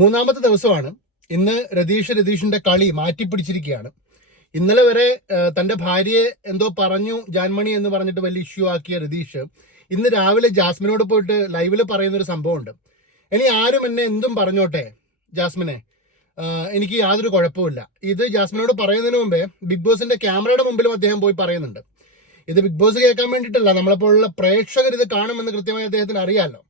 മൂന്നാമത്തെ ദിവസമാണ്. ഇന്ന് രതീഷ് രതീഷിന്റെ കളി മാറ്റിപ്പിടിച്ചിരിക്കുകയാണ്. ഇന്നലെ വരെ തന്റെ ഭാര്യയെ എന്തോ പറഞ്ഞു ജാൻമണി എന്ന് പറഞ്ഞിട്ട് വലിയ ഇഷ്യൂ ആക്കിയ രതീഷ് ഇന്ന് രാവിലെ ജാസ്മിനോട് പോയിട്ട് ലൈവിൽ പറയുന്ന ഒരു സംഭവമുണ്ട്. ഇനി ആരും എന്നെ എന്തും പറഞ്ഞോട്ടെ ജാസ്മിനെ. എനിക്ക് യാതൊരു കുഴപ്പമില്ല ഇത് ജാസ്മിനോട് പറയുന്നതിന് മുമ്പേ ബിഗ് ബോസിന്റെ ക്യാമറയുടെ മുമ്പിലും അദ്ദേഹം പോയി പറയുന്നുണ്ട്. ഇത് ബിഗ് ബോസ് കേൾക്കാൻ വേണ്ടിയിട്ടല്ല നമ്മളെപ്പോലുള്ള പ്രേക്ഷകർ ഇത് കാണുമെന്ന് കൃത്യമായി അദ്ദേഹത്തിന് അറിയാമല്ലോ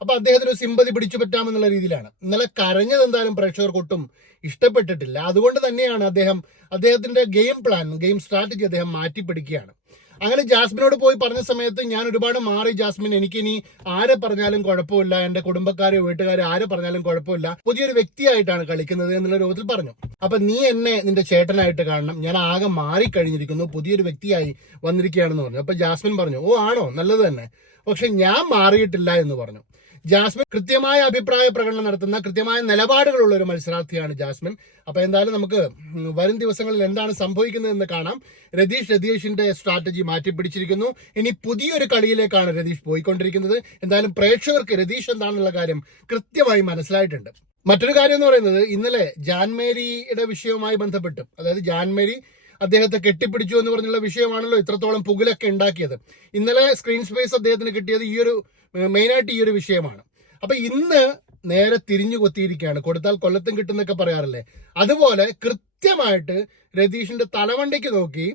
അപ്പൊ അദ്ദേഹത്തിന് ഒരു സിമ്പതി പിടിച്ചു പറ്റാമെന്നുള്ള രീതിയിലാണ്. ഇന്നലെ കരഞ്ഞത് എന്തായാലും പ്രേക്ഷകർക്ക് ഒട്ടും ഇഷ്ടപ്പെട്ടിട്ടില്ല. അതുകൊണ്ട് തന്നെയാണ് അദ്ദേഹം അദ്ദേഹത്തിന്റെ ഗെയിം പ്ലാൻ ഗെയിം സ്ട്രാറ്റജി അദ്ദേഹം മാറ്റിപ്പിടിക്കുകയാണ്. അങ്ങനെ ജാസ്മിനോട് പോയി പറഞ്ഞ സമയത്ത് ഞാൻ ഒരുപാട് മാറി ജാസ്മിൻ എനിക്കിനി ആരെ പറഞ്ഞാലും കുഴപ്പമില്ല എന്റെ കുടുംബക്കാരോ വീട്ടുകാരോ ആരെ പറഞ്ഞാലും കുഴപ്പമില്ല പുതിയൊരു വ്യക്തിയായിട്ടാണ് കളിക്കുന്നത് എന്നുള്ള രൂപത്തിൽ പറഞ്ഞു. അപ്പൊ നീ എന്നെ നിന്റെ ചേട്ടനായിട്ട് കാണണം. ഞാൻ ആകെ മാറിക്കഴിഞ്ഞിരിക്കുന്നു പുതിയൊരു വ്യക്തിയായി വന്നിരിക്കുകയാണെന്ന് പറഞ്ഞു. അപ്പൊ ജാസ്മിൻ പറഞ്ഞു ഓ ആണോ? നല്ലത് തന്നെ. പക്ഷെ ഞാൻ മാറിയിട്ടില്ല എന്ന് പറഞ്ഞു. ജാസ്മിൻ കൃത്യമായ അഭിപ്രായ പ്രകടനം നടത്തുന്ന കൃത്യമായ നിലപാടുകളുള്ള ഒരു മത്സരാർത്ഥിയാണ് ജാസ്മിൻ. അപ്പൊ എന്തായാലും നമുക്ക് വരും ദിവസങ്ങളിൽ എന്താണ് സംഭവിക്കുന്നത് എന്ന് കാണാം. രതീഷ് രതീഷിന്റെ സ്ട്രാറ്റജി മാറ്റിപ്പിടിച്ചിരിക്കുന്നു. ഇനി പുതിയൊരു കളിയിലേക്കാണ് രതീഷ് പോയിക്കൊണ്ടിരിക്കുന്നത്. എന്തായാലും പ്രേക്ഷകർക്ക് രതീഷ് എന്താണെന്നുള്ള കാര്യം കൃത്യമായി മനസ്സിലായിട്ടുണ്ട്. മറ്റൊരു കാര്യം എന്ന് പറയുന്നത് ഇന്നലെ ജാൻമേരിയുടെ വിഷയവുമായി ബന്ധപ്പെട്ട് അതായത് ജാൻമേരി അദ്ദേഹത്തെ കെട്ടിപ്പിടിച്ചു എന്ന് പറഞ്ഞുള്ള വിഷയമാണല്ലോ ഇത്രത്തോളം പുകിലൊക്കെ ഉണ്ടാക്കിയത്. ഇന്നലെ സ്ക്രീൻ സ്പേസ് അദ്ദേഹത്തിന് കിട്ടിയത് ഈ ഒരു മെയിനായിട്ട് ഈ ഒരു വിഷയമാണ്. അപ്പൊ ഇന്ന് നേരെ തിരിഞ്ഞു കൊത്തിയിരിക്കുകയാണ്. കൊടുത്താൽ കൊല്ലത്തും കിട്ടുന്നൊക്കെ പറയാറില്ലേ? അതുപോലെ കൃത്യമായിട്ട് രതീഷിന്റെ തലവണ്ടിക്ക് നോക്കി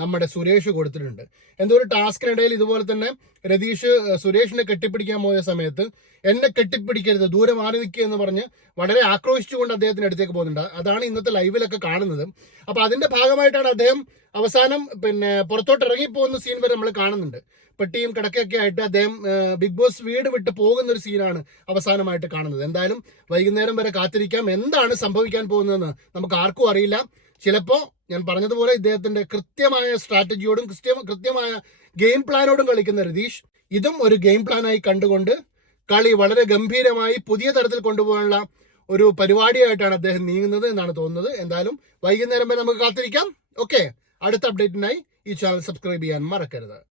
നമ്മുടെ സുരേഷ് കൊടുത്തിട്ടുണ്ട്. എന്തോ ഒരു ടാസ്കിനിടയിൽ ഇതുപോലെ തന്നെ രതീഷ് സുരേഷിനെ കെട്ടിപ്പിടിക്കാൻ പോയ സമയത്ത് എന്നെ കെട്ടിപ്പിടിക്കരുത് ദൂരെ മാറി നിൽക്കുക എന്ന് പറഞ്ഞ് വളരെ ആക്രോശിച്ചുകൊണ്ട് അദ്ദേഹത്തിന് അടുത്തേക്ക് പോകുന്നുണ്ട്. അതാണ് ഇന്നത്തെ ലൈവിലൊക്കെ കാണുന്നത്. അപ്പൊ അതിന്റെ ഭാഗമായിട്ടാണ് അദ്ദേഹം അവസാനം പിന്നെ പുറത്തോട്ട് ഇറങ്ങിപ്പോകുന്ന സീൻ വരെ നമ്മൾ കാണുന്നുണ്ട്. പെട്ടിയും കിടക്കൊക്കെ ആയിട്ട് അദ്ദേഹം ബിഗ് ബോസ് വീട് വിട്ട് പോകുന്ന ഒരു സീനാണ് അവസാനമായിട്ട് കാണുന്നത്. എന്തായാലും വൈകുന്നേരം വരെ കാത്തിരിക്കാം. എന്താണ് സംഭവിക്കാൻ പോകുന്നതെന്ന് നമുക്ക് ആർക്കും അറിയില്ല. ചിലപ്പോ ഞാൻ പറഞ്ഞതുപോലെ ഇദ്ദേഹത്തിന്റെ കൃത്യമായ സ്ട്രാറ്റജിയോടും കൃത്യ- കൃത്യമായ ഗെയിം പ്ലാനോടും കളിക്കുന്ന രതീഷ് ഇതും ഒരു ഗെയിം പ്ലാനായി കണ്ടുകൊണ്ട് കളി വളരെ ഗംഭീരമായി പുതിയ തരത്തിൽ കൊണ്ടുപോകാനുള്ള ഒരു പരിപാടിയായിട്ടാണ് അദ്ദേഹം നീങ്ങുന്നത് എന്നാണ് തോന്നുന്നത്. എന്തായാലും വൈകുന്നേരം വരെ നമുക്ക് കാത്തിരിക്കാം. ഓക്കെ. അടുത്ത അപ്ഡേറ്റിനായി ഈ ചാനൽ സബ്സ്ക്രൈബ് ചെയ്യാൻ മറക്കരുത്.